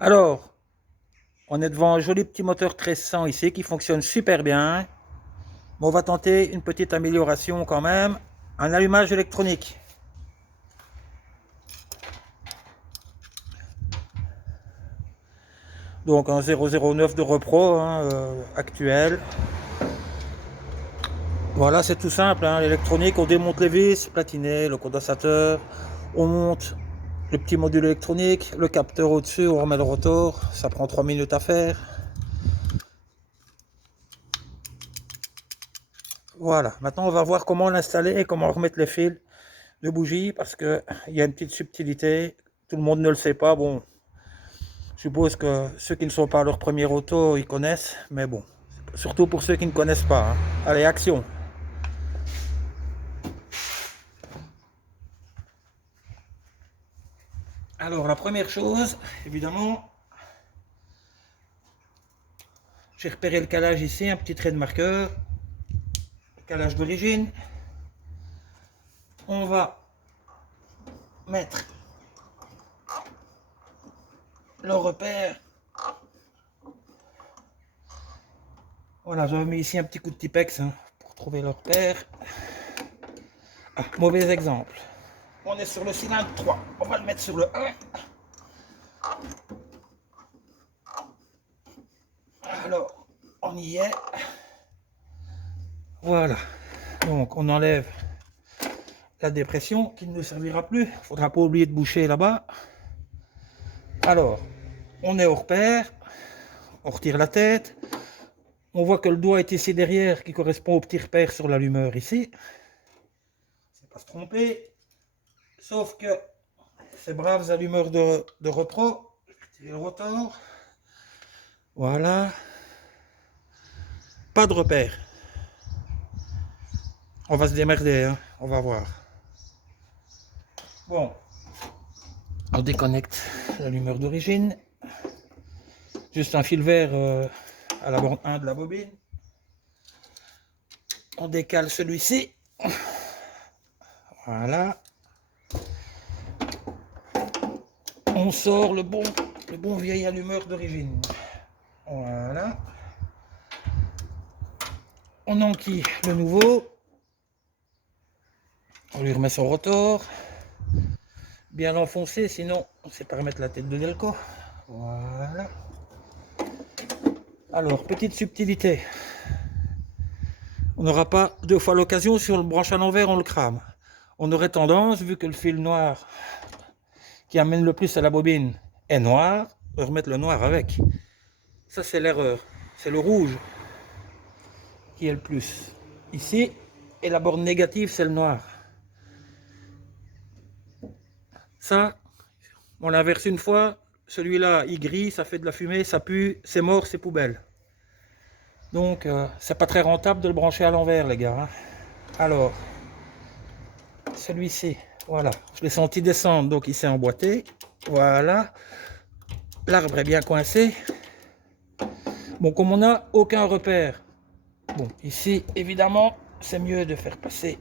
Alors, on est devant un joli petit moteur 1300 ici qui fonctionne super bien. Mais on va tenter une petite amélioration quand même. Un allumage électronique. Donc un 009 de repro actuel. Voilà, c'est tout simple. L'électronique, on démonte les vis, platiné, le condensateur. On monte le petit module électronique, le capteur au-dessus, on remet le rotor. Ça prend 3 minutes à faire. Voilà, maintenant on va voir comment l'installer et comment remettre les fils de bougie parce qu'il y a une petite subtilité. Tout le monde ne le sait pas. Bon, je suppose que ceux qui ne sont pas à leur premier auto, ils connaissent. Mais bon, surtout pour ceux qui ne connaissent pas. Allez, action! Alors, la première chose, évidemment, j'ai repéré le calage ici, un petit trait de marqueur. Le calage d'origine. On va mettre le repère. Voilà, j'avais mis ici un petit coup de Tipex pour trouver le repère. Ah, mauvais exemple. On est sur le cylindre 3. On va le mettre sur le 1. Alors, on y est. Voilà. Donc, on enlève la dépression qui ne nous servira plus. Il ne faudra pas oublier de boucher là-bas. Alors, on est au repère. On retire la tête. On voit que le doigt est ici derrière qui correspond au petit repère sur l'allumeur ici. C'est pas se tromper. Sauf que ces braves allumeurs de repro, je vais retirer le rotor. Voilà. Pas de repère. On va se démerder, on va voir. Bon, on déconnecte l'allumeur d'origine. Juste un fil vert à la borne 1 de la bobine. On décale celui-ci. Voilà. On sort le bon vieil allumeur d'origine. Voilà. On enquille le nouveau. On lui remet son rotor. Bien enfoncé, sinon on ne sait pas remettre la tête de Delco. Voilà. Alors, petite subtilité. On n'aura pas deux fois l'occasion, si on le branche à l'envers, on le crame. On aurait tendance, vu que le fil noir qui amène le plus à la bobine est noir, de remettre le noir avec. Ça, c'est l'erreur. C'est le rouge qui est le plus ici, et la borne négative, c'est le noir. Ça, on l'inverse une fois, celui-là, il grille, ça fait de la fumée, ça pue, c'est mort, c'est poubelle. Donc, c'est pas très rentable de le brancher à l'envers, les gars. Alors, celui-ci, voilà, je l'ai senti descendre, donc il s'est emboîté. Voilà, l'arbre est bien coincé. Bon, comme on n'a aucun repère, bon, ici, évidemment, c'est mieux de faire passer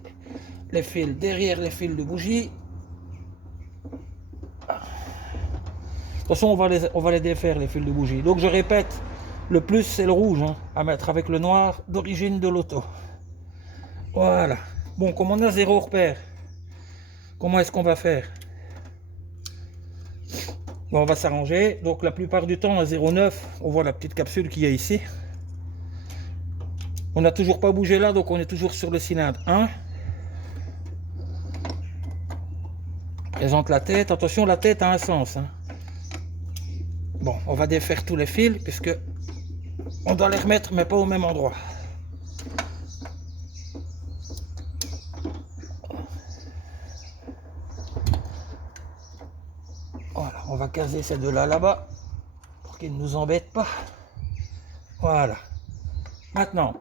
les fils derrière les fils de bougie. De toute façon, on va les défaire, les fils de bougie. Donc, je répète, le plus, c'est le rouge, à mettre avec le noir d'origine de l'auto. Voilà. Bon, comme on a zéro repère, comment est-ce qu'on va faire? Bon, on va s'arranger. Donc, la plupart du temps, à 0,9, on voit la petite capsule qu'il y a ici. On n'a toujours pas bougé là, donc on est toujours sur le cylindre 1. Présente la tête. Attention, la tête a un sens. Bon, on va défaire tous les fils, puisque on doit les remettre, mais pas au même endroit. Voilà, on va caser ces deux-là là-bas, pour qu'ils ne nous embêtent pas. Voilà. Maintenant,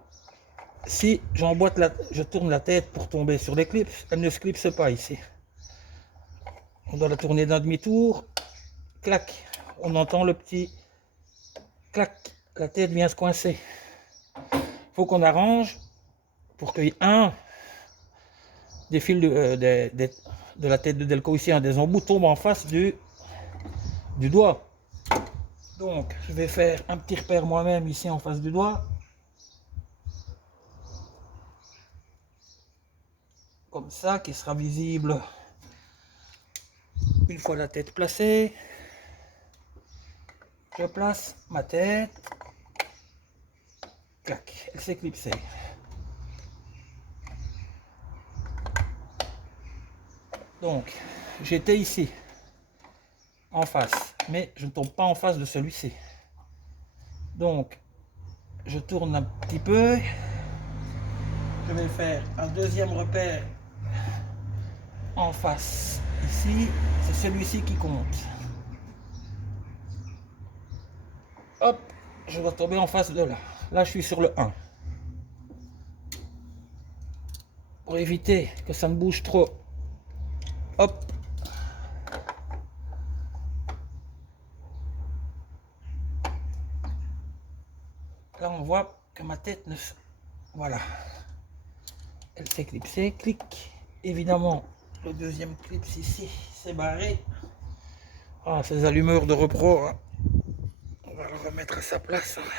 si j'emboîte je tourne la tête pour tomber sur l'éclipse, elle ne se clipse pas ici. On doit la tourner d'un demi-tour. Clac. On entend le petit clac. La tête vient se coincer. Il faut qu'on arrange pour qu'il y ait un des fils de la tête de Delco ici, un des embouts tombe en face du doigt. Donc je vais faire un petit repère moi-même ici en face du doigt. Comme ça, qui sera visible une fois la tête placée. Je place ma tête. Clac, elle s'est clipsée. Donc, j'étais ici, en face, mais je ne tombe pas en face de celui-ci. Donc, je tourne un petit peu. Je vais faire un deuxième repère en face ici. C'est celui-ci qui compte. Hop, je dois tomber en face de là. Là, je suis sur le 1. Pour éviter que ça ne bouge trop. Hop. Là, on voit que ma tête ne... Voilà. Elle s'est clipsée. Clic. Évidemment, le deuxième clip ici, c'est barré. Ah, ces allumeurs de repro, hein. On va le remettre à sa place. Hein.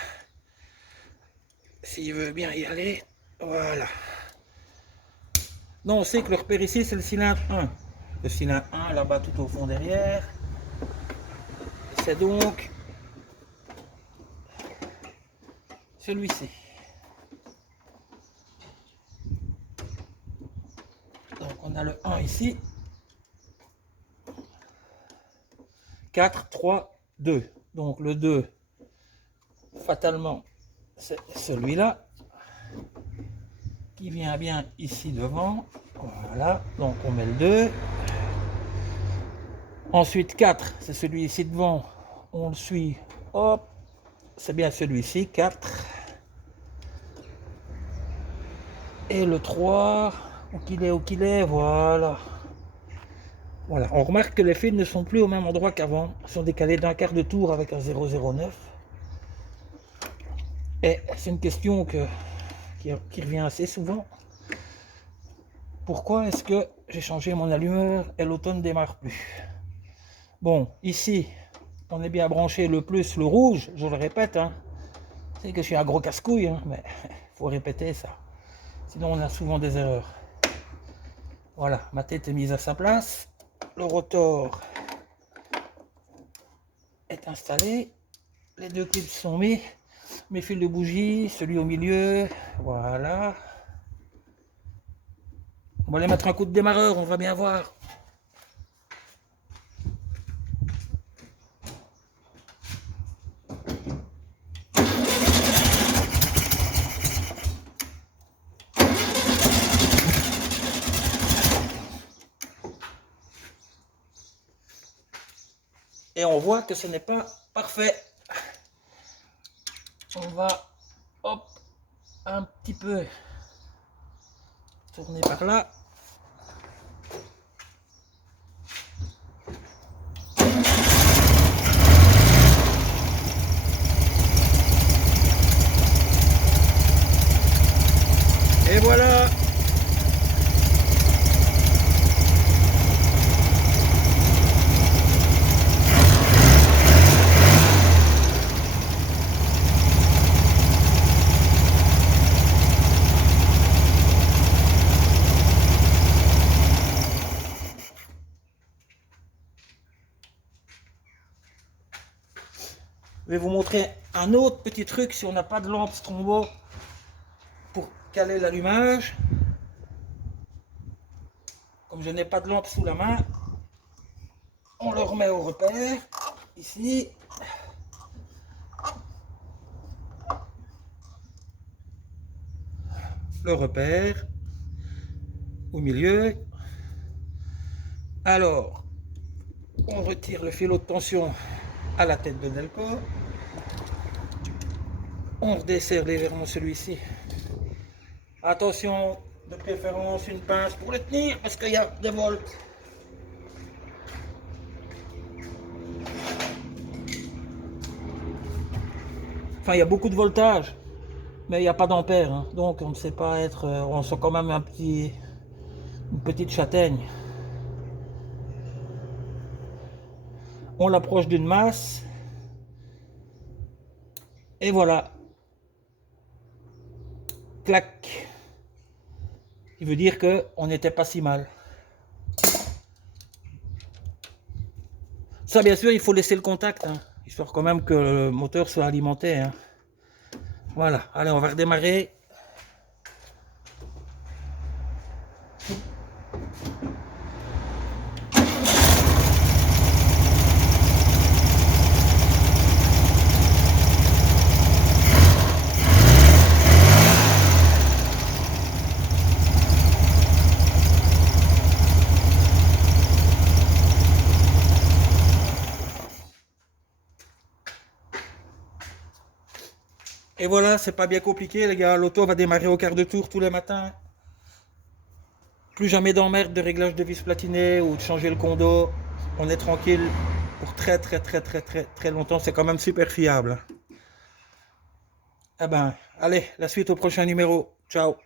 S'il veut bien y aller. Voilà. Non, on sait que le repère ici, c'est le cylindre 1. Le cylindre 1, là-bas, tout au fond derrière. C'est donc celui-ci. Donc, on a le 1 ici. 4, 3, 2. Donc, le 2, fatalement, c'est celui-là. Qui vient bien ici devant. Voilà. Donc, on met le 2. Ensuite, 4, c'est celui ici devant. On le suit. Hop. C'est bien celui-ci, 4. Et le 3, où qu'il est, voilà. Voilà, on remarque que les fils ne sont plus au même endroit qu'avant. Ils sont décalés d'un quart de tour avec un 009. Et c'est une question qui revient assez souvent. Pourquoi est-ce que j'ai changé mon allumeur et l'auto ne démarre plus? Bon, ici, on est bien branché le plus, le rouge, je le répète. Hein. C'est que je suis un gros casse-couille, hein, mais il faut répéter ça. Sinon, on a souvent des erreurs. Voilà, ma tête est mise à sa place. Le rotor est installé. Les deux clips sont mis. Mes fils de bougie, celui au milieu. Voilà. On va aller mettre un coup de démarreur, on va bien voir. Et on voit que ce n'est pas parfait. On va, hop, un petit peu tourner par là. Et voilà. Je vais vous montrer un autre petit truc si on n'a pas de lampe Strombo pour caler l'allumage. Comme je n'ai pas de lampe sous la main, on le remet au repère, ici. Le repère, au milieu. Alors, on retire le filot de tension à la tête de Delco. On redesserre légèrement celui-ci. Attention, de préférence une pince pour le tenir parce qu'il y a des volts. Enfin, il y a beaucoup de voltage, mais il n'y a pas d'ampère, hein. Donc on ne sait pas être... on sent quand même une petite châtaigne. On l'approche d'une masse. Et voilà. Clac. Il veut dire qu'on n'était pas si mal. Ça, bien sûr, il faut laisser le contact, hein, histoire quand même que le moteur soit alimenté. Hein. Voilà, allez, on va redémarrer. Et voilà, c'est pas bien compliqué, les gars. L'auto va démarrer au quart de tour tous les matins. Plus jamais d'emmerde de réglage de vis platinées ou de changer le condo. On est tranquille pour très longtemps. C'est quand même super fiable. Eh ben, allez, la suite au prochain numéro. Ciao.